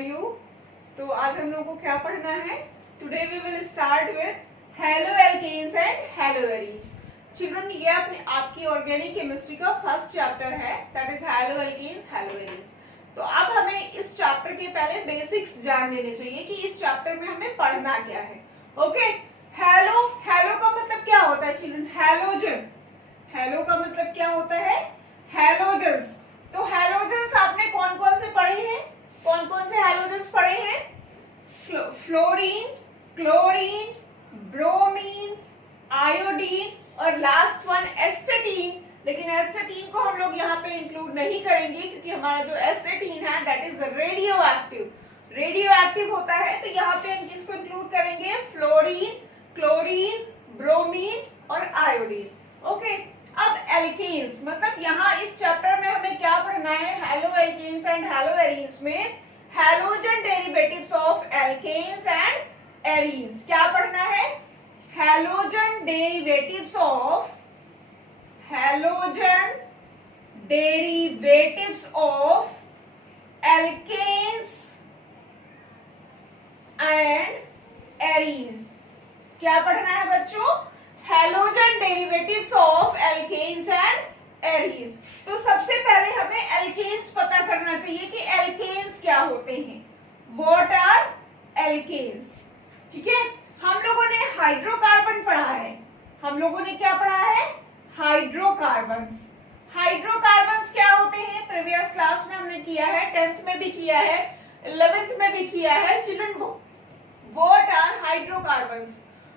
Are you? तो आज हम लोगों को क्या पढ़ना है? Today we will start with halo alkanes and hello arenes. Children, ये अपने आपकी ऑर्गेनिक केमिस्ट्री का फर्स्ट चैप्टर है, that is halo alkanes halo arenes. तो अब हमें इस चैप्टर के पहले बेसिक्स जान लेने चाहिए कि इस चैप्टर में हमें पढ़ना क्या है। ओके, हेलो, हेलो का मतलब क्या होता है चिल्ड्रन? हैलोजन। हेलो का मतलब क्या होता है? हैलोजन्स। तो हैलोजन्स आपने कौन कौन से पढ़े हैं? कौन कौन से हैलोजन्स पढ़े हैं? फ्लोरीन, क्लोरीन, ब्रोमीन, आयोडीन और लास्ट वन एस्टेटीन। लेकिन एस्टेटीन को हम लोग यहाँ पे इंक्लूड नहीं करेंगे क्योंकि हमारा जो एस्टेटीन है that is radioactive, radioactive होता है। तो यहाँ पे हम किसको इंक्लूड करेंगे? फ्लोरीन, क्लोरीन, ब्रोमीन और आयोडीन। ओके, अब एल्केन्स मतलब यहाँ इस चैप्टर में हमें क्या पढ़ना है? Halo alkanes and hello arenes में halogen derivatives of alkanes and arenes क्या पढ़ना है? Halogen derivatives of alkanes and arenes. क्या पढ़ना है बच्चों? Halogen derivatives of alkanes and arenes. तो सबसे पहले हमें एल्केन्स पता करना चाहिए कि एल्केन्स क्या होते हैं। What are alkanes? ठीक है, हम लोगों ने हाइड्रोकार्बन पढ़ा है। हम लोगों ने क्या पढ़ा है? हाइड्रोकार्बन्स। हाइड्रोकार्बन्स क्या होते हैं? प्रीवियस क्लास में हमने किया है, 10th में भी किया है, 11th में भी किया है। Children, what are hydrocarbons?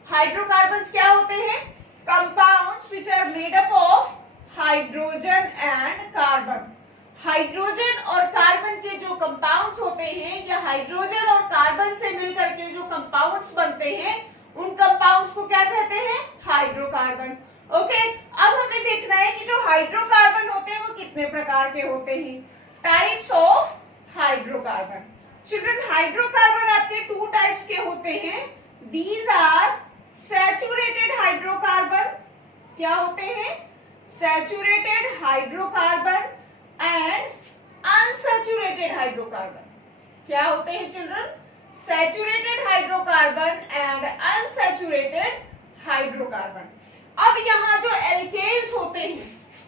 Hydrocarbons क्या होते हैं? Compounds which are made up of hydrogen and carbon. Hydrogen और कार्बन के जो कंपाउंड्स होते हैं या हाइड्रोजन और कार्बन से मिलकर के जो कंपाउंड्स बनते हैं उन कंपाउंड्स को क्या कहते हैं? हाइड्रोकार्बन। ओके, अब हमें देखना है कि जो हाइड्रोकार्बन होते हैं वो कितने प्रकार के होते हैं। Types of hydrocarbon. Children, hydrocarbon आपके 2 टाइप्स के होते हैं। These are saturated hydrocarbon. क्या होते हैं? Saturated hydrocarbon and unsaturated hydrocarbon. क्या होते हैं children? Saturated hydrocarbon and unsaturated hydrocarbon. अब यहाँ जो एल्केन्स होते हैं,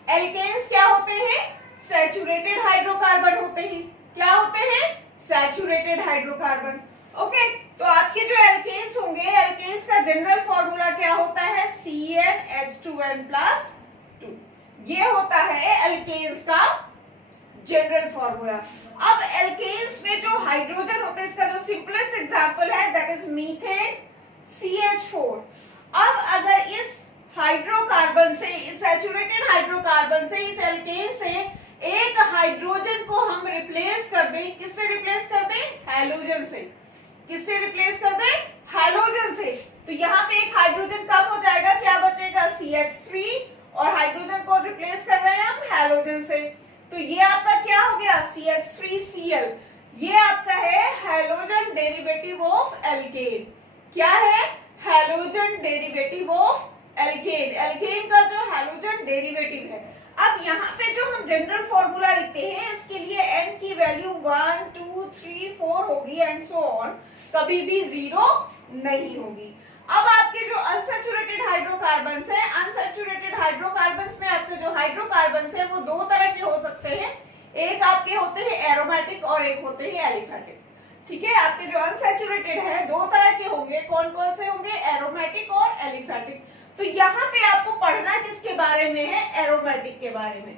एल्केन्स क्या होते हैं? सैचुरेटेड हाइड्रोकार्बन होते हैं। क्या होते हैं? Saturated hydrocarbon. ओके, तो आपके जो एल्केन्स होंगे, एल्केन्स का जनरल फॉर्मूला क्या होता है? CnH2n+2। ये होता है एल्केन्स का जनरल फॉर्मूला। अब एल्केन्स में जो हाइड्रोजन होते हैं, इसका जो सिंपलेस्ट एग्जांपल है दैट इज मीथेन CH4। अब अगर इस हाइड्रोकार्बन से, इस सैचुरेटेड हाइड्रोकार्बन से, इस एल्केन से एक हाइड्रोजन को हम रिप्लेस कर दें, किससे रिप्लेस कर दें? हैलोजन से। किससे रिप्लेस कर दें? हैलोजन से। तो यहाँ पे एक हाइड्रोजन कम हो जाएगा, क्या बचेगा? CH3, और हाइड्रोजन को रिप्लेस कर रहे हैं हम हैलोजन से। तो ये आपका क्या हो गया? CH3Cl। ये आपका है हैलोजन डेरिवेटिव ऑफ एल्केन। क्या है? Halogen derivative of alkane. Alkane का जो हैलोजन डेरिवेटिव है। अब यहाँ पे जो हम जनरल फॉर्मूला लिखते हैं, इसके लिए n की वैल्यू 1 2 3 4 होगी एंड सो ऑन, कभी भी 0 नहीं होगी। अब आपके जो अनसैचुरेटेड हाइड्रोकार्बन्स है, अनसैचुरेटेड हाइड्रोकार्बन्स में आपके जो हाइड्रोकार्बन्स है वो 2 तरह के हो सकते हैं। एक आपके होते हैं एरोमेटिक और एक होते हैं एलिफेटिक। ठीक है, आपके जो अनसैचुरेटेड है 2 तरह के होंगे। कौन कौन से होंगे? एरोमेटिक और एलिफेटिक। तो यहाँ पे आपको पढ़ना किसके बारे में है? एरोमेटिक के बारे में।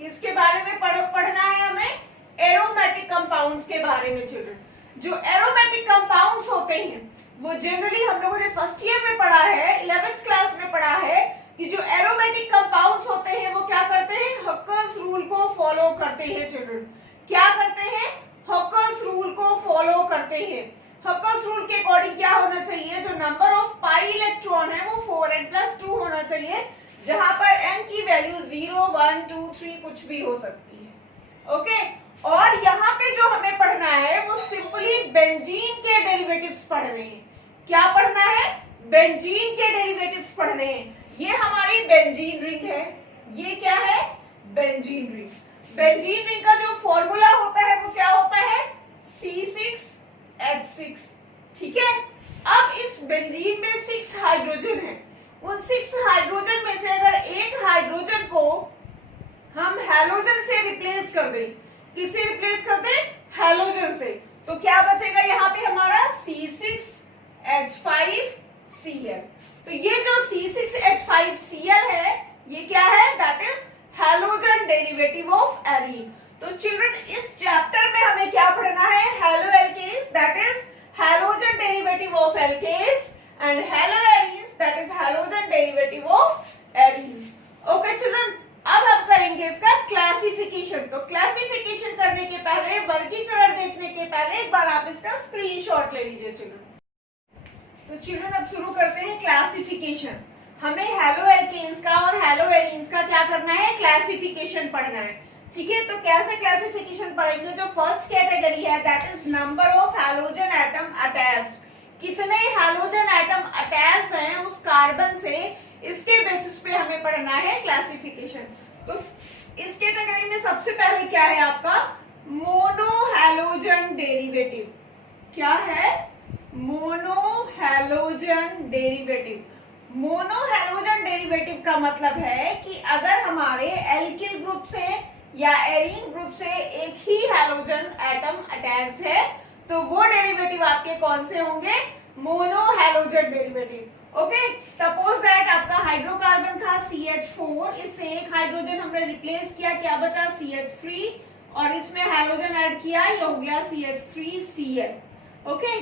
किसके बारे में पढ़ना है हमें? एरोमेटिक कंपाउंड्स के बारे में। चिल्ड्रन, जो एरोमेटिक कंपाउंड्स होते हैं वो जनरली हम लोगों ने फर्स्ट ईयर में पढ़ा है, 11th क्लास में पढ़ा है कि जो एरोमेटिक कंपाउंड्स होते हैं वो क्या करते हैं? हक्कर्स रूल को फॉलो करते हैं। चिल्ड्रन, क्या करते हैं? हक्कर्स रूल को फॉलो करते हैं। हक्कर्स रूल के अकॉर्डिंग क्या होना चाहिए? जो नंबर ऑफ पाई इलेक्ट्रॉन है वो 4n+2 होना चाहिए, जहां पर n की वैल्यू 0 1 2 3 कुछ भी हो सकती है। ओके, और यहाँ पे जो हमें पढ़ना है वो सिंपली बेंजीन के डेरिवेटिव्स पढ़ने हैं। क्या पढ़ना है? बेंजीन के डेरिवेटिव्स पढ़ने हैं। ये हमारी बेंजीन रिंग है। ये क्या है? Benzene ring. बेंजीन रिंग का जो फॉर्मूला होता है वो क्या होता है? C6H6, ठीक है। अब इस बेंजीन में 6 हाइड्रोजन है, उन 6 हाइड्रोजन में से अगर एक हाइड्रोजन को हम हैलोजन से रिप्लेस कर दें, किससे रिप्लेस कर दें? हैलोजन से, तो क्या बचेगा यहाँ पे हमारा C6H5Cl। तो ये जो C6H5Cl है ये क्या है? That is halogen derivative of arene. तो चिल्ड्रन इस चैप्टर में हमें क्या पढ़ना है? Halo alkanes that is halogen derivative of alkanes and halo arenes that is halogen derivative of arenes. Okay children, अब हम करेंगे इसका क्लासिफिकेशन। तो क्लासिफिकेशन करने के पहले, वर्गीकरण देखने के पहले एक बार आप इसका स्क्रीनशॉट ले लीजिए चिल्ड्रन। तो चिल्ड्रन अब शुरू करते हैं क्लासिफिकेशन। हमें हैलो एल्केन्स का और हैलो एरीन्स का क्या करना है? क्लासिफिकेशन पढ़ना है, ठीक है। तो कैसे क्लासिफिकेशन पढ़ेंगे? जो फर्स्ट कैटेगरी है that is number of halogen atom attached, कितने हैलोजन एटम अटैच्ड हैं उस कार्बन से, इसके बेसिस पे हमें पढ़ना है क्लासिफिकेशन। तो इस कैटेगरी में सबसे पहले क्या है आपका? मोनोहैलोजन डेरिवेटिव। क्या है? मोनोहैलोजन डेरिवेटिव। मोनोहैलोजन डेरिवेटिव का मतलब है कि अगर हमारे एल्किल ग्रुप से या एरीन ग्रुप से एक ही हैलोजन एटम अटैच्ड है तो वो डेरिवेटिव आपके कौन से होंगे? मोनोहैलोजन डेरिवेटिव। ओके, सपोज दैट आपका हाइड्रोकार्बन था CH4, इससे एक हाइड्रोजन हमने रिप्लेस किया, क्या बचा? CH3, और इसमें हैलोजन ऐड किया, ये हो गया CH3Cl। ओके,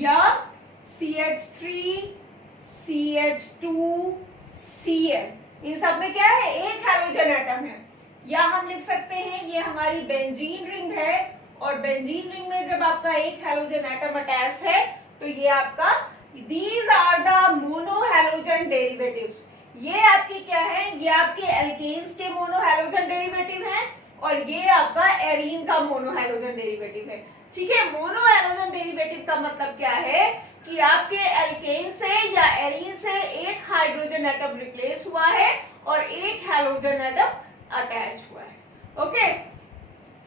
या CH3CH2Cl, इन सब में क्या है? एक हैलोजन एटम है। या हम लिख सकते हैं ये हमारी बेंजीन रिंग है, और बेंजीन रिंग में जब आपका एक हैलोजन एटम अटैच्ड है तो ये आपका These are the monohalogen derivatives। ये आपकी क्या है? ये आपके एल्केन्स के मोनोहैलोजन डेरिवेटिव हैं और ये आपका एरीन का मोनोहैलोजन डेरिवेटिव है, ठीक है। मोनोहैलोजन डेरिवेटिव का मतलब क्या है? कि आपके एल्केन से या एरीन से एक हाइड्रोजन एटम रिप्लेस हुआ है और एक हैलोजन एटम अटैच हुआ है। Okay,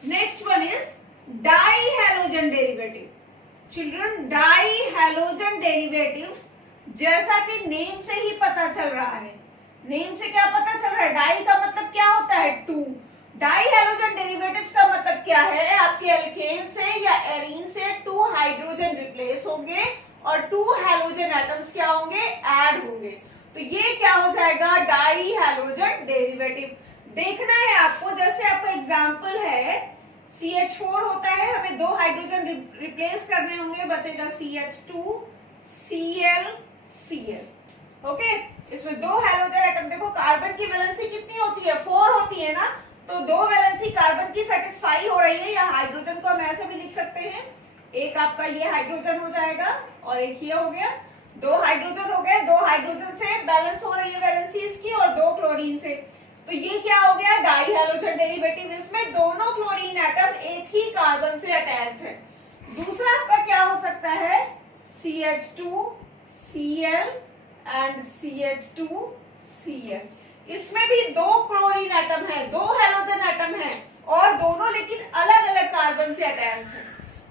next one is dihalogen derivative. Children, dihalogen derivatives, जैसा कि नेम से ही पता चल रहा है, नेम से क्या पता चल रहा है? डाई का मतलब क्या होता है? 2। डाईहैलोजन डेरिवेटिव्स का मतलब क्या है? आपके एल्केन से या एरीन से 2 हाइड्रोजन रिप्लेस होंगे और 2 हैलोजन एटम्स क्या होंगे? ऐड होंगे। तो ये क्या हो जाएगा? डाईहैलोजन डेरिवेटिव। देखना है आपको, जैसे आपका एग्जांपल है CH4 होता है, हमें 2 हाइड्रोजन रिप्लेस करने होंगे, बचेगा CH2Cl। ओके, इसमें 2 हैलोजन एटम, देखो कार्बन की वैलेंसी कितनी होती है? 4 होती है ना, तो 2 वैलेंसी कार्बन की सेटिस्फाई हो रही है, या हाइड्रोजन को हम ऐसे भी लिख सकते हैं, एक आपका ये हाइड्रोजन हो जाएगा और एक ये हो गया, 2 हाइड्रोजन हो गए, 2 हाइड्रोजन से बैलेंस हो रही है वैलेंसी इसकी, और 2 क्लोरीन से, तो ये क्या हो गया? डाईहैलोजन डेरिवेटिव। इसमें दोनों क्लोरीन एटम एक ही कार्बन से अटैच्ड है। दूसरा आपका क्या हो सकता है? CH2Cl एंड CH2Cl, इसमें भी 2 क्लोरीन एटम है, 2 हैलोजन एटम है, और दोनों लेकिन अलग अलग कार्बन से अटैच्ड है।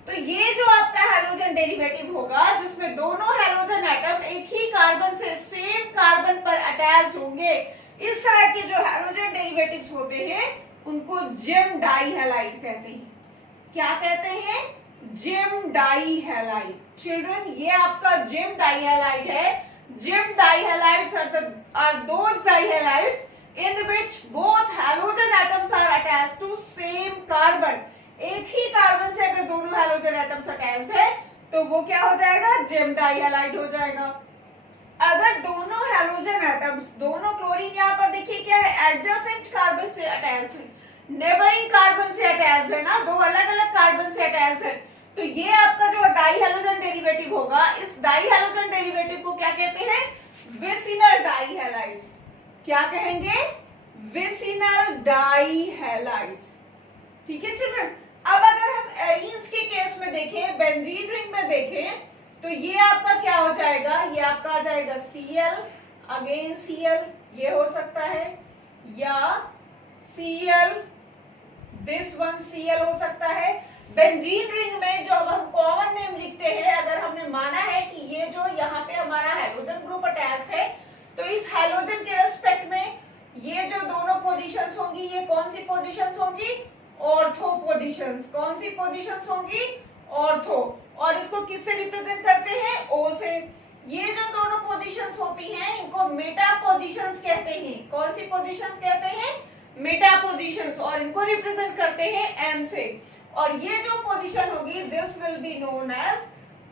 तो ये जो आपका हैलोजन डेरिवेटिव होगा जिसमें दोनों हैलोजन एटम एक ही कार्बन से सेम कार्बन पर अटैच्ड होंगे, इस तरह के जो हैलोजन डेरिवेटिव्स होते हैं उनको जिम डाईहैलाइड कहते हैं। क्या कहते हैं? जिम डाईहैलाइड। चिल्ड्रन, ये आपका जिम डाईहैलाइड है। Gem dihalides are those dihalides in which both halogen atoms are attached to same carbon। एक ही कार्बन से अगर दोनों हैलोजन एटम्स अटैच्ड है तो वो क्या हो जाएगा? जिम डाईहैलाइड हो जाएगा। अगर दोनों हैलोजन एटम्स, दोनों क्लोरीन यहाँ पर देखिए क्या है? एडजेसेंट कार्बन से अटैच्ड है, नेबरिंग कार्बन से अटैच्ड है ना, 2 अलग अलग कार्बन से अटैच्ड है, तो ये आपका जो डाईहैलोजन डेरिवेटिव होगा, इस डाईहैलोजन डेरिवेटिव को क्या कहते हैं? विसिनल डाईहैलाइड्स। क्या कहेंगे? विसिनल डाईहैलाइड्स, ठीक है चिल्ड्रन। अब अगर हम एरीन्स के केस में देखें, बेंजीन रिंग में देखें, तो ये आपका क्या हो जाएगा? ये आपका आ जाएगा Cl अगेन Cl, ये हो सकता है, या Cl दिस वन Cl हो सकता है। बेंजीन रिंग में जो हम कॉमन नेम लिखते हैं, अगर हमने माना है कि ये जो यहाँ पे हमारा हैलोजन ग्रुप अटैच है, तो इस हैलोजन के रेस्पेक्ट में ये जो दोनों पोजीशंस होंगी, ये कौन सी पोजीशंस होंगी? Ortho positions. कौन सी पोजीशंस होंगी? ऑर्थो। और इसको किससे रिप्रेजेंट करते हैं? ओ से। ये जो दोनों पोजीशंस होती हैं इनको मेटा पोजीशंस कहते हैं। कौन सी पोजीशंस कहते हैं? Meta positions. और इनको रिप्रेजेंट करते हैं एम से। और ये जो पोजीशन होगी this will be known as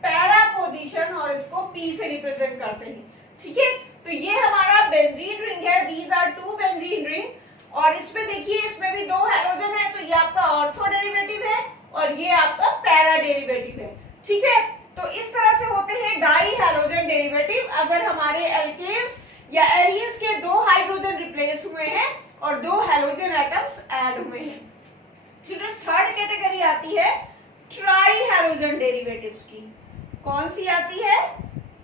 para position, और इसको पी से रिप्रेजेंट करते हैं। ठीक है, तो ये हमारा बेंजीन रिंग है। These are two benzene ring, और इसमें देखिए इसमें भी दो हैलोजन है, तो ये आपका ऑर्थो डेरिवेटिव है और ये आपका पैरा डेरिवेटिव है। ठीक है, तो इस तरह से होते हैं डाई हैलोजन डेरिवेटिव अगर हमारे एल्केन्स या एरीन्स के दो हाइड्रोजन रिप्लेस हुए हैं और दो हैलोजन एटम्स ऐड हुए हैं। चिल्ड्रन, थर्ड कैटेगरी आती है ट्राई हैलोजन डेरिवेटिव्स की। कौन सी आती है?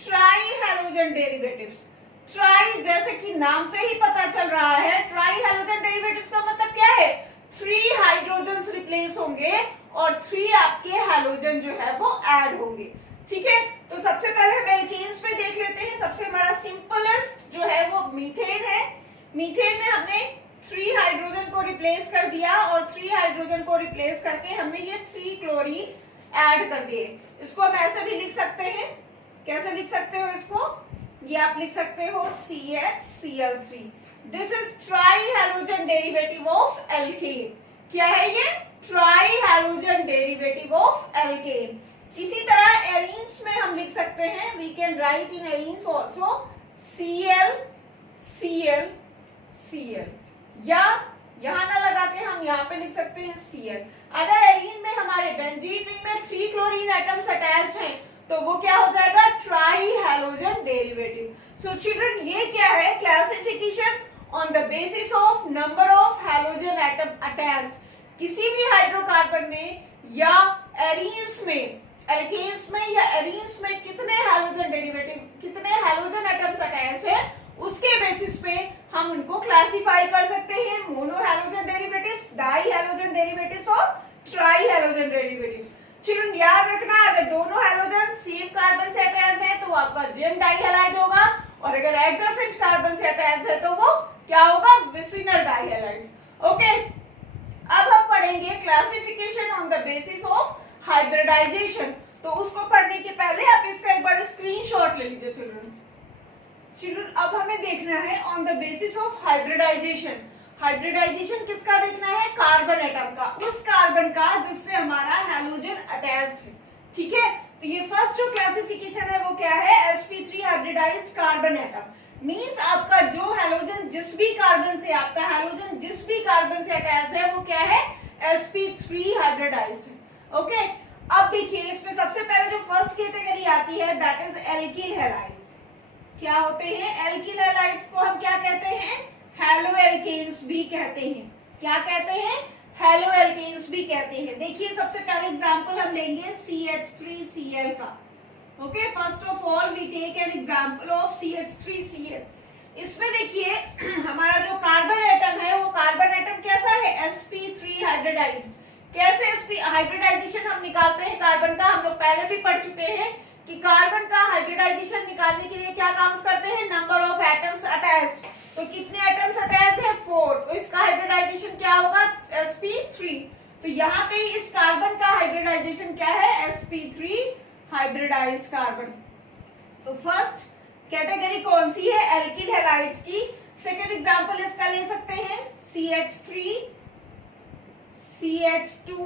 Try halogen derivatives. ट्राई जैसे कि नाम से ही पता चल रहा है, ट्राई हैलोजन डेरिवेटिव्स का मतलब क्या है? 3 हाइड्रोजन्स रिप्लेस होंगे और 3 आपके हैलोजन जो है वो ऐड होंगे। ठीक है, तो सबसे पहले हम एल्केन्स पे देख लेते हैं। सबसे हमारा सिंपलेस्ट जो है वो मीथेन है। मीथेन में हमने 3 हाइड्रोजन को रिप्लेस कर दिया और 3 हाइड्रोजन को रिप्लेस करके हमने ये 3 क्लोरीन ऐड कर दिए। इसको हम ऐसे भी लिख सकते हैं। कैसे लिख सकते हो इसको? ये आप लिख सकते हो CHCl3। This is tri halogen derivative of alkane. क्या है ये? Tri halogen derivative of alkane. इसी तरह एरीन्स में हम लिख सकते हैं, we can write in arenes also Cl Cl Cl, या यहां ना लगा के हम यहाँ पे लिख सकते हैं Cl। अगर एरीन में हमारे बेंजीन रिंग में 3 क्लोरीन एटम्स अटैच्ड हैं तो वो क्या हो जाएगा? Try halogen derivative. So children, ये क्या है? Classification on the basis of number of halogen atom attached. किसी भी हाइड्रोकार्बन में या एरीन्स में, एल्केन्स में या एरीन्स में कितने हैलोजन डेरिवेटिव, कितने हैलोजन एटम्स अटैच्ड है, उसके बेसिस पे हम उनको क्लासिफाई कर सकते हैं। Mono halogen derivatives, di halogen derivatives और ट्राई हैलोजन डेरिवेटिव्स। चिल्ड्रन, याद रखना, अगर दोनों हैलोजन सेम कार्बन से अटैच्ड है तो वो आपका जेम डाइहैलाइड होगा, और अगर एडजेसेंट कार्बन से अटैच्ड है तो वो क्या होगा? विसिनल डाइहैलाइड्स। ओके, अब हम पढ़ेंगे classification on the basis of hybridization. तो उसको पढ़ने के पहले आप इसका एक बार स्क्रीनशॉट ले लीजिए चिल्ड्रन। चिल्ड्रन, अब हमें देखना है on the basis of hybridization. Hybridization किसका देखना है? कार्बन एटम का, उस कार्बन का जिससे हमारा हैलोजन अटैच्ड है। ठीक है, तो ये फर्स्ट जो क्लासिफिकेशन है वो क्या है? sp3 hybridised carbon atom. Means आपका जो हैलोजन जिस भी कार्बन से, आपका हैलोजन जिस भी कार्बन से अटैच्ड है वो क्या है? sp3 हाइब्रिडाइज्ड है। ओके, अब देखिए इसमें सबसे पहले जो फर्स्ट कैटेगरी आती है दैट इज एल्किल हैलाइड्स। क्या होते हैं? एल्किल हैलाइड्स को हम क्या कहते हैं? हैलो एल्केन्स भी कहते हैं। क्या कहते हैं? हैलो एल्केन्स भी कहते हैं। देखिए सबसे पहले एग्जांपल हम लेंगे CH3Cl का। Okay, first of all we take an example of CH3Cl। इसमें देखिए हमारा जो कार्बन एटम है वो कार्बन एटम कैसा है? sp3 hybridised. कैसे sp हाइब्रिडाइजेशन हम निकालते हैं कार्बन का? हम लोग पहले भी पढ़ चुके हैं कि कार्बन का हाइब्रिडाइजेशन निकालने के लिए क्या काउंट करते हैं? Number of atoms attached. तो कितने एटम्स अटैच्ड है? 4। तो इसका हाइब्रिडाइजेशन क्या होगा? sp3। तो यहाँ पे इस कार्बन का हाइब्रिडाइजेशन क्या है? sp3 hybridised carbon. तो फर्स्ट कैटेगरी कौन सी है? एल्किल हैलाइड्स की। सेकंड एग्जांपल इसका ले सकते हैं CH3 CH2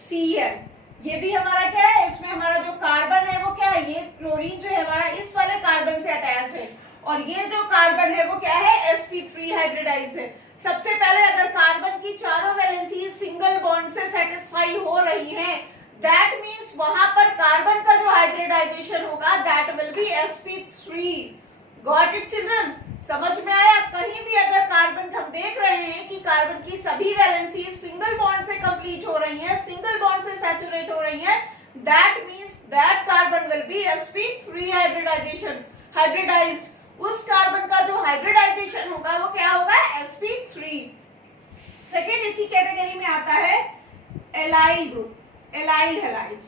Cl। ये भी हमारा क्या है? इसमें हमारा जो कार्बन है वो क्या है? ये क्लोरीन जो है हमारा इस वाले कार्बन से अटैच है, और ये जो कार्बन है वो क्या है? sp3 हाइब्रिडाइज्ड है। सबसे पहले अगर कार्बन की चारों वैलेंसी सिंगल बॉन्ड से सेटिस्फाई हो रही हैं, दैट मींस वहां पर कार्बन का जो हाइब्रिडाइजेशन होगा that will be sp3। Got it children? समझ में आया? कहीं भी अगर कार्बन हम देख रहे हैं कि कार्बन की सभी वैलेंसी सिंगल बॉन्ड से कंप्लीट हो रही हैं, सिंगल बॉन्ड से सैचुरेट हो रही हैं, that means that carbon will be sp3 hybridized. उस कार्बन का जो हाइब्रिडाइजेशन होगा वो क्या होगा? sp3। सेकेंड इसी कैटेगरी में आता है allyl group, allyl halides.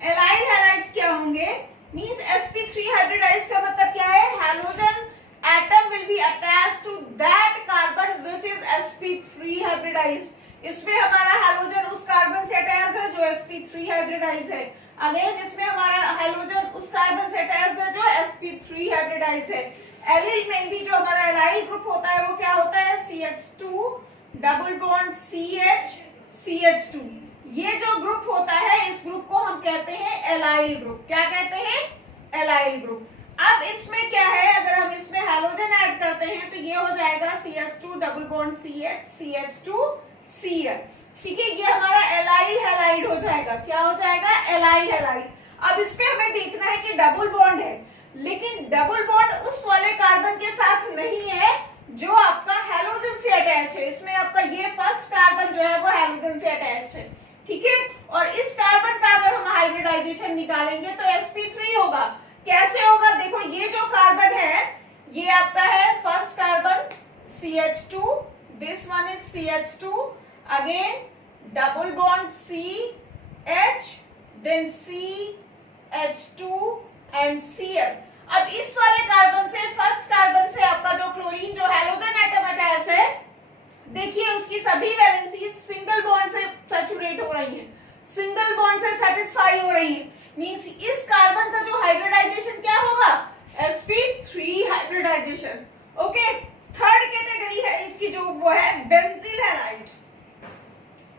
Allyl halides क्या होंगे? मींस sp3 हाइब्रिडाइज का मतलब क्या है? Halogen atom will be attached to that carbon which is sp3 hybridized. इसमें हमारा हैलोजन उस कार्बन से अटैच्ड है जो sp3 हाइब्रिडाइज है। अगेन इसमें हमारा हैलोजन उस कार्बन से अटैच्ड है जो sp3 हाइब्रिडाइज है। एलिल में भी जो हमारा एलाइल ग्रुप होता है वो क्या होता है? CH2 double bond CH CH2। ये जो ग्रुप होता है इस ग्रुप को हम कहते हैं एलाइल ग्रुप। क्या कहते हैं? Allyl group. अब इसमें क्या है? अगर हम इसमें हैलोजन ऐड करते हैं तो ये हो जाएगा CH2 double bond CH CH2 Cl। ठीक है, ये हमारा एलाइल हैलाइड हो जाएगा। क्या हो जाएगा? Allyl halide. अब इसमें हमें देखना है कि डबल बॉन्ड है, लेकिन डबल बॉन्ड उस वाले कार्बन के साथ नहीं है जो आपका हैलोजन से अटैच है। इसमें आपका ये फर्स्ट कार्बन जो है वो हैलोजन से अटैच्ड है। ठीक है, और इस कार्बन का अगर हम हाइब्रिडाइजेशन निकालेंगे तो sp3 होगा। कैसे होगा? देखो, ये जो कार्बन है ये आपका है first carbon CH2, this one is CH2, again double bond CH, then CH2 and Cl। अब इस वाले कार्बन से, फर्स्ट कार्बन से आपका जो क्लोरीन जो हैलोजन एटम अटैच है, देखिए उसकी सभी वैलेंसी सिंगल बॉन्ड से सैचुरेट हो रही है, सिंगल बॉन्ड से सेटिस्फाई हो रही है। मींस इस कार्बन का जो हाइब्रिडाइजेशन क्या होगा? sp3 hybridisation. Okay, third category है इसकी जो वो है बेंजील हैलाइड।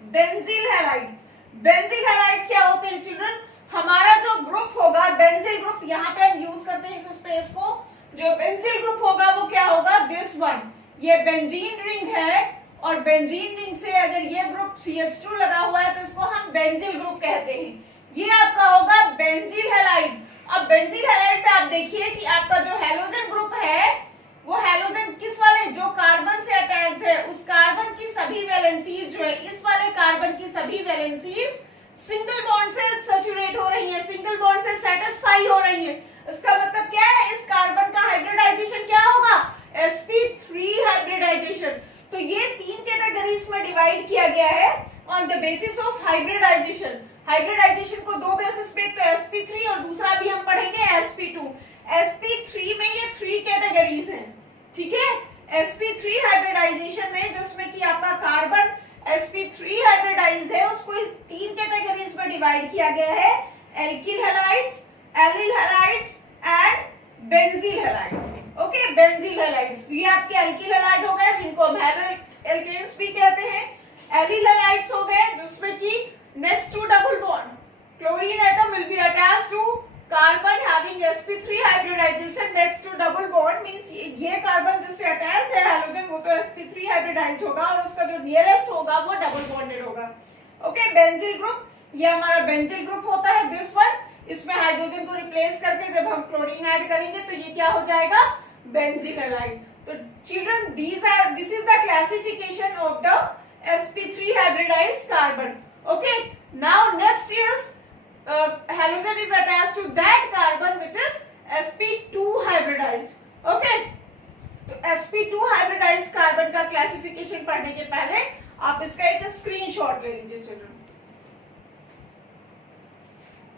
बेंजील हैलाइड, बेंजील हैलाइड्स क्या होते हैं चिल्ड्रन? हमारा जो ग्रुप होगा बेंजील ग्रुप, यहाँ पे हम यूज करते हैं इस स्पेस को, जो बेंजील ग्रुप होगा वो क्या होगा? दिस वन, ये बेंजीन रिंग है, और बेंजीन रिंग से अगर ये ग्रुप CH2 लगा हुआ है तो इसको हम बेंजील ग्रुप कहते हैं। ये आपका होगा बेंजील हैलाइड। अब बेंजील हैलाइड पे आप देखिए कि आपका जो हैलोजन ग्रुप है वो हैलोजन किस वाले, जो कार्बन से अटैच्ड है उस कार्बन की सभी वैलेंसीज जो है, इस वाले कार्बन की सभी वैलेंसीज सिंगल बॉन्ड से सैचुरेट हो रही है, सिंगल बॉन्ड से सेटिस्फाई हो रही है। इसका मतलब क्या है? इस कार्बन का हाइब्रिडाइजेशन क्या होगा? sp3 hybridisation. तो ये तीन कैटेगरीज में डिवाइड किया गया है on the basis of hybridization. Hybridization को दो बेसिस पे, एक तो sp3 और दूसरा भी हम पढ़ेंगे sp2। sp3 में ये थ्री कैटेगरीज हैं। ठीक है, sp3 हाइब्रिडाइजेशन में जिसमें कि आपका कार्बन sp3 हाइब्रिडाइज है उसको इस तीन कैटेगरीज में डिवाइड किया गया है, alkyl halides, allyl halides and benzyl halides. Okay, benzyl halides ये आपके एल्किल हैलाइड हो गए जिनको हम एल्केन्स भी कहते हैं। एलिल हैलाइड्स हो गए जिसमें कि next to double bond chlorine atom will be attached to carbon having sp3 hybridization next to double bond. Means ये कार्बन जिससे अटैच है हैलोजन वो तो sp3 हाइब्रिडाइज होगा और उसका जो नियरेस्ट होगा वो डबल बॉन्डेड होगा। ओके, बेंजील ग्रुप, ये हमारा बेंजील ग्रुप होता है दिस वन। इसमें हाइड्रोजन को रिप्लेस करके जब हम क्लोरीन ऐड करेंगे तो ये क्या हो जाएगा? Benzyl halide. तो children this is the classification of the sp3 hybridized carbon. Okay, now next is halogen is attached to that carbon which is sp2 hybridized. Okay, तो sp2 hybridized carbon का classification पढ़ने के पहले आप इसका एक screenshot ले लीजिए चिल्ड्रन।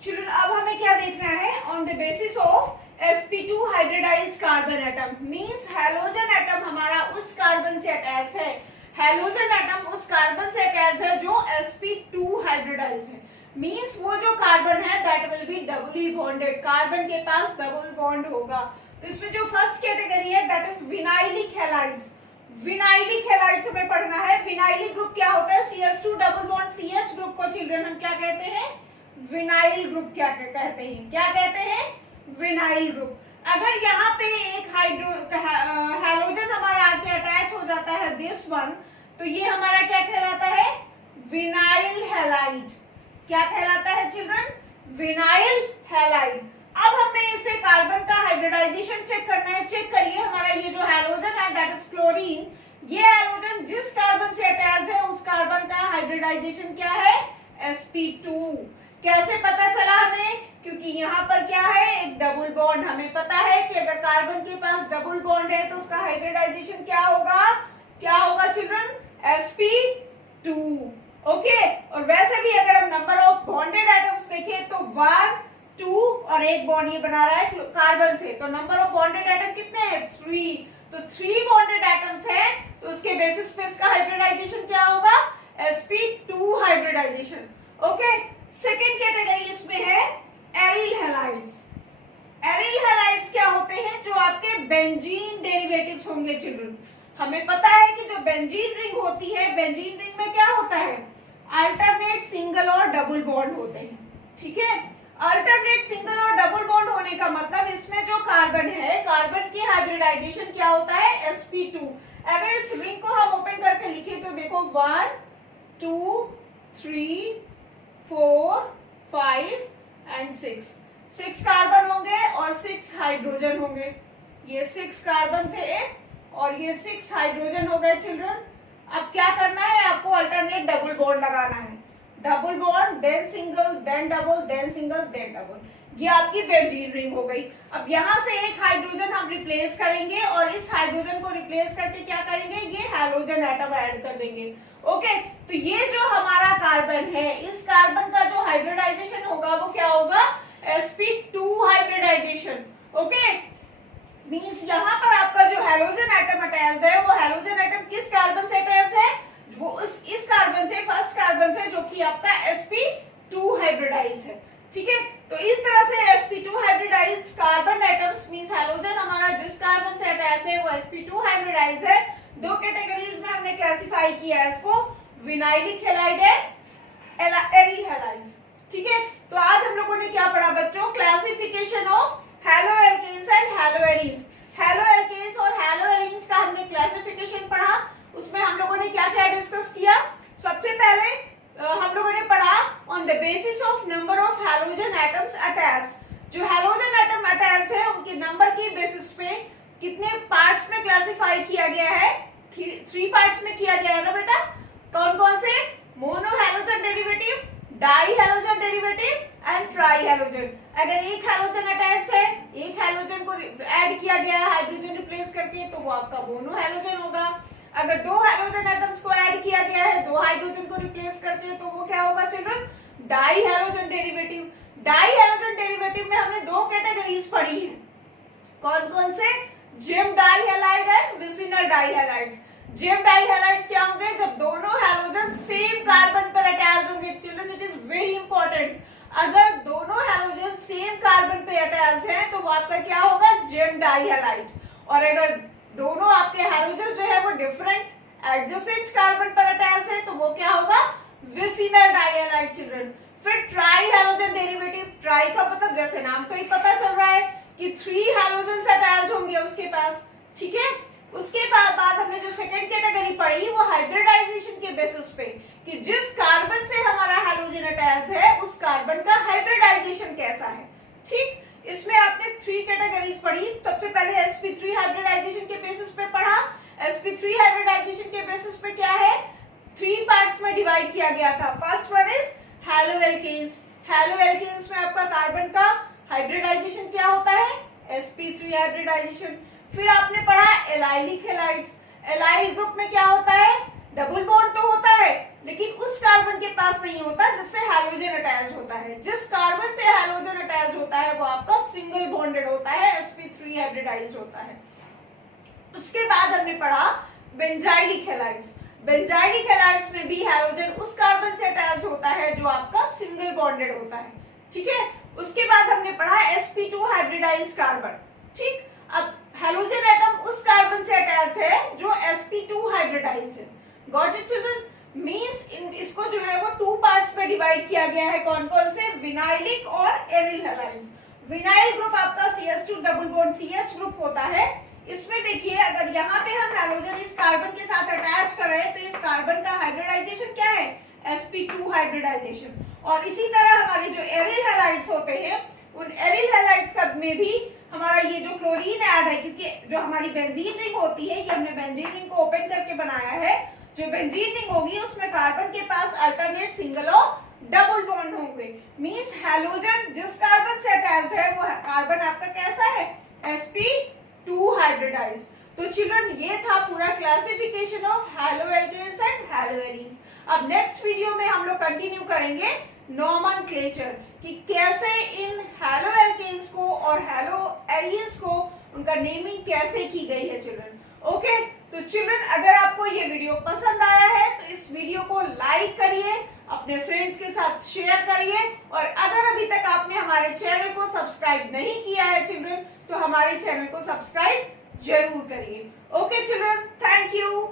चिल्ड्रन अब हमें क्या देखना है? On the basis of sp2 hybridized carbon atom, means halogen atom हमारा उस कार्बन से अटैच है, हैलोजन एटम उस कार्बन से अटैच है जो sp2 हाइब्रिडाइज है। मींस वो जो कार्बन है that will be doubly bonded, carbon के पास डबल बॉन्ड होगा। तो इसमें जो फर्स्ट कैटेगरी है that is vinylic halides. Vinylic halides हमें पढ़ना है। विनाइलिक ग्रुप क्या होता है? CH2 double bond CH group को चिल्ड्रन हम क्या कहते हैं? विनाइल ग्रुप क्या कहते हैं? क्या कहते हैं? Vinyl group. अगर यहाँ पे एक हैलोजन हमारा आके अटैच हो जाता है दिस वन, तो ये हमारा क्या कहलाता है? Vinyl halide. क्या कहलाता है चिल्ड्रन? Vinyl halide. अब हमें इसे कार्बन का हाइब्रिडाइजेशन चेक करना है। चेक करिए, हमारा ये जो हैलोजन है दैट इज क्लोरीन, ये हैलोजन जिस कार्बन से अटैच है उस कार्बन का हाइब्रिडाइजेशन क्या है? sp2। कैसे पता चला हमें? क्योंकि यहाँ पर क्या है? एक डबल बॉन्ड। हमें पता है कि अगर कार्बन के पास डबल बॉन्ड है तो उसका हाइब्रिडाइजेशन क्या होगा? क्या होगा चिल्ड्रन? sp2। ओके और वैसे भी अगर हम नंबर ऑफ बॉन्डेड एटम्स देखें तो 1 2 और एक बॉन्ड ये बना रहा है कार्बन से, तो नंबर ऑफ बॉन्डेड एटम कितने हैं 3, तो 3 बॉन्डेड एटम्स है, तो उसके बेसिस पे इसका हाइब्रिडाइजेशन क्या होगा sp2 hybridisation. Okay second category इसमें है एरिल हैलाइड्स। एरिल हैलाइड्स क्या होते हैं, जो आपके बेंजीन डेरिवेटिव्स होंगे चिल्ड्रन। हमें पता है कि जो बेंजीन रिंग होती है, बेंजीन रिंग में क्या होता है अल्टरनेट सिंगल और डबल बॉन्ड होते हैं, ठीक है। अल्टरनेट सिंगल और डबल बॉन्ड होने का मतलब इसमें जो कार्बन है, कार्बन की हाइब्रिडाइजेशन क्या होता है sp2। अगर इस रिंग को हम ओपन करके लिखे तो देखो 1 2 3 4 5 एंड 6 कार्बन होंगे और 6 हाइड्रोजन होंगे। ये 6 कार्बन थे और ये 6 हाइड्रोजन हो गए चिल्ड्रन। अब क्या करना है, आपको अल्टरनेट डबल बॉन्ड लगाना है, double bond then single then double then single then double, ये आपकी बेंजीन रिंग हो गई। अब यहाँ से एक हाइड्रोजन हम रिप्लेस करेंगे और इस हाइड्रोजन को रिप्लेस करके क्या करेंगे, ये हैलोजन एटम ऐड कर देंगे। ओके तो ये जो हमारा कार्बन है, इस कार्बन का जो हाइब्रिडाइजेशन होगा वो क्या होगा sp2 हाइब्रिडाइजेशन। ओके मींस यहाँ पर आपका जो हैलोजन एटम अटैच्ड है, वो हैलोजन एटम किस कार्बन से अटैच्ड है, वो इस कार्बन से, फर्स्ट कार्बन से, जो कि आपका sp2 हाइब्रिडाइज है, ठीक है। तो इस तरह से sp2 hybridised carbon atoms means halogen हमारा जिस कार्बन से अटैच्ड है वो sp2 हाइब्रिडाइज है। दो कैटेगरीज में हमने क्लासिफाई किया है इसको, vinylic halide and aryl halides, ठीक है। तो आज हम लोगों ने क्या पढ़ा बच्चों, क्लासिफिकेशन ऑफ हैलोएल्केन्स एंड हैलोएरीन्स। हैलोएल्केन्स और हैलोएरीन्स का हमने क्लासिफिकेशन पढ़ा, उसमें हम लोगों ने क्या क्या डिस्कस किया। सबसे पहले हम लोगों ने पढ़ा on the basis of number of halogen atoms attached. जो हैलोजन एटम अटैच्ड है उनके नंबर की बेसिस पे कितने पार्ट्स में क्लासिफाई किया गया है, 3 पार्ट्स में किया गया है ना बेटा। कौन कौन से, mono halogen derivative, di halogen derivative and tri halogen. अगर एक हैलोजन अटैच्ड है, एक हैलोजन को ऐड किया गया है हाइड्रोजन रिप्लेस करके, तो वो आपका मोनो हैलोजन होगा। अगर 2 हैलोजन एटम्स को ऐड किया गया है 2 हाइड्रोजन को रिप्लेस करके, तो वो क्या होगा children, di halogen derivative. Di halogen derivative में हमने 2 कैटेगरीज पढ़ी हैं, कौन कौन से, gem di halide and vicinal di halides. Gem di halides क्या होंगे, जब दोनों हैलोजन सेम कार्बन पर अटैच होंगे children, it is very important. अगर दोनों हैलोजन सेम कार्बन पे अटैच हैं तो वो आपका क्या होगा, जिम डाई हैलाइड। और अगर दोनों आपके हैलोजन जो है वो डिफरेंट एडजेसेंट कार्बन पर अटैच है तो वो क्या होगा, विसिनल डाई हैलाइड चिल्ड्रन। फिर ट्राई हैलोजन डेरिवेटिव, ट्राई का मतलब जैसे नाम से ही पता चल रहा है कि 3 हैलोजन अटैच होंगे उसके पास, ठीक है। उसके बाद हमने जो सेकंड कैटेगरी पढ़ी वो हाइब्रिडाइजेशन के बेसिस पे, कि जिस कार्बन से हमारा हैलोजन अटैच है उस कार्बन का हाइब्रिडाइजेशन कैसा है, ठीक। इसमें आपने 3 कैटेगरीज पढ़ी। सबसे पहले sp3 हाइब्रिडाइजेशन के बेसिस पे पढ़ा। sp3 हाइब्रिडाइजेशन के बेसिस पे क्या है, 3 पार्ट्स में डिवाइड किया गया था। First one is haloalkanes. Haloalkanes में आपका कार्बन का हाइब्रिडाइजेशन क्या होता है, sp3 हाइब्रिडाइजेशन। फिर आपने पढ़ा एलाइलिक हैलाइड्स। एलाइल ग्रुप में क्या होता है, डबल बॉन्ड तो होता है लेकिन उस कार्बन के पास नहीं होता जिससे हैलोजन अटैच होता है। जिस कार्बन से हैलोजन अटैच होता है वो आपका सिंगल बॉन्डेड होता है, sp3 हाइब्रिडाइज्ड होता है। उसके बाद हमने पढ़ा बेंजाइलिक हैलाइड्स। बेंजाइलिक हैलाइड्स में भी हैलोजन उस कार्बन से अटैच होता है जो आपका सिंगल बॉन्डेड होता है, ठीक है। उसके बाद हमने पढ़ा sp2 हाइब्रिडाइज्ड कार्बन, ठीक। अब हैलोजन एटम उस कार्बन से अटैच है जो sp2 हाइब्रिडाइज्ड है। गॉट इट चिल्ड्रन, मींस इसको जो है वो 2 पार्ट्स में डिवाइड किया गया है, कौन कौन से, विनाइलिक और एरिल हैलाइड्स। विनाइल ग्रुप आपका CH2 double bond CH group होता है। इसमें देखिए अगर यहाँ पे हम हैलोजन इस कार्बन के साथ अटैच कर रहे हैं तो इस कार्बन का हाइब्रिडाइजेशन क्या है, sp2 हाइब्रिडाइजेशन। और इसी तरह हमारे जो एरिल हैलाइड्स होते हैं उन एरिल हैलाइड्स में भी हमारा ये जो क्लोरीन ऐड है, क्योंकि जो हमारी बेंजीन रिंग होती है, ये हमने बेंजीन रिंग को ओपन करके बनाया है। जो बेंजीन रिंग होगी उसमें कार्बन के पास अल्टरनेट सिंगल और डबल बॉन्ड होंगे। मींस हैलोजन जिस कार्बन से अटैच्ड है वो कार्बन आपका कैसा है, sp2 हाइब्रिडाइज्ड। तो चिल्ड्रन ये था पूरा क्लासिफिकेशन ऑफ हैलोएल्केन्स एंड हैलोएरीन्स। अब नेक्स्ट वीडियो में हम लोग कंटिन्यू करेंगे नॉमेनक्लेचर कि कैसे इन हैलो एल्केन्स को और हैलो एरियंस को उनका नेमिंग कैसे की गई है चिल्ड्रन। ओके, तो चिल्ड्रन अगर आपको ये वीडियो पसंद आया है तो इस वीडियो को लाइक करिए, अपने फ्रेंड्स के साथ शेयर करिए, और अगर अभी तक आपने हमारे चैनल को सब्सक्राइब नहीं किया है चिल्ड्रन तो हमारे चैनल को सब्सक्राइब जरूर करिए। Okay children, thank you.